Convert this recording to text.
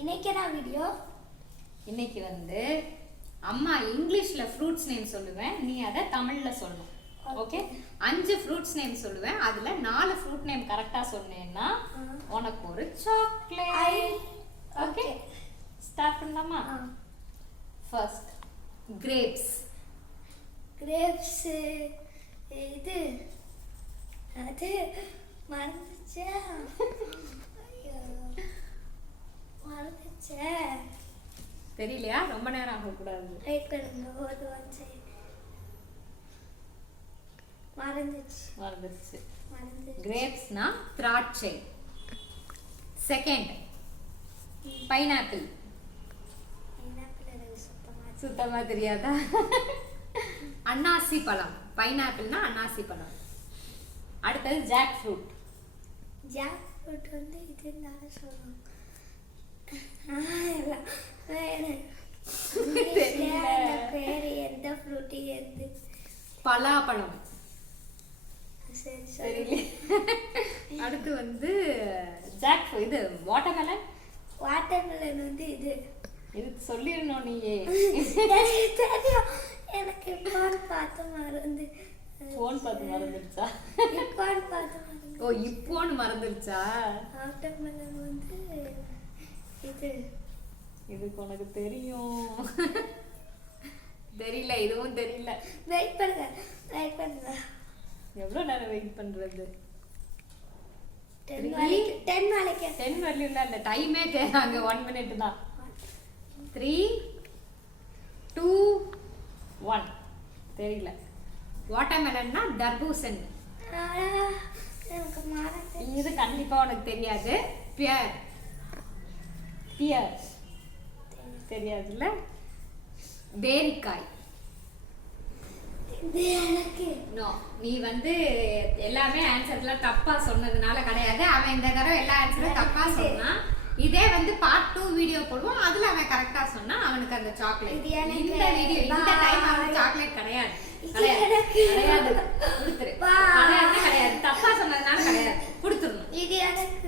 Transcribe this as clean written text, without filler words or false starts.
இன்னைக்கு வீடியோ இன்னைக்கு வந்து அம்மா இங்கிலீஷ்ல ஃப்ரூட்ஸ் நேம் சொல்லுவேன், நீ அதை தமிழ்ல சொல்லணும். ஓகே, 5 ஃப்ரூட்ஸ் நேம் சொல்லுவேன், அதுல 4 ஃப்ரூட் நேம் கரெக்டா சொன்னேன்னா உனக்கு ஒரு சாக்லேட். ஓகே, ஸ்டார்ட் பண்ணலாமா? First grapes. கிரேப்ஸ் இது அது மறந்துச்சே. மறந்துச்சே தெரியலையா? ரொம்ப நேரம் ஆகக்கூடாது. ரைட் பண்ணுங்க. ஒரு ஒன் சைடு மறந்துச்சு. கிரேப்ஸ்னா திராட்சை. Second pineapple. சுத்தமா தெரியாதா? அன்னாசி பழம். பைனாப்பிள்னா அன்னாசி பழம். அடுத்தது ஜாக் ஃப்ரூட். ஜாக் ஃப்ரூட் வந்து இது நான் சொல்லுவோம். எந்த ஃப்ரூட் எது? பலாப்பழம். சரி சரி. அடுத்து வந்து ஜாக் இது வாட்டர்மெலன். வாட்டர்மெலன் வந்து இது சொல்லிடணும் நீயே. தெரியும் எனக்கு. போன் பார்த்து மறந்துடுச்சா? ஓ, இப்போன்னு மறந்துடுச்சா? வாட்டர்மெலன் வந்து இதுக்கு உனக்கு தெரியும். தெரியல, இதுவும் தெரியல. வெயிட் பண்ணுங்க. எவ்வளவு நேரம் வெயிட் பண்றது? 10 வரைக்கும் இல்ல, அந்த டைமே அங்க 1 மினிட் தான். 3 2 1 தெரியல. வாட்டர்மெலன்னா தர்பூசணி. இது கண்டிப்பா உனக்கு தெரியாது. பியர் தெரியாதுல்ல. பேரிக்காய். நோ, நீ வந்து எல்லாமே ஆன்சர்லாம் தப்பா சொன்னதுனால கிடையாது. அவன் இந்த தடவை எல்லா ஆன்சரும் தப்பா சொன்னான். இதே வந்து பார்ட் 2 வீடியோ போடுவோம், அதுல அவன் கரெக்டா சொன்னா அவனுக்கு அந்த சாக்லேட். இந்த வீடியோ இந்த டைம் அவனுக்கு சாக்லேட் கிடையாது. கொடுத்துரு. கிடையாது, தப்பா சொன்னதுனால கிடையாது. கொடுத்துருணும். இது எனக்கு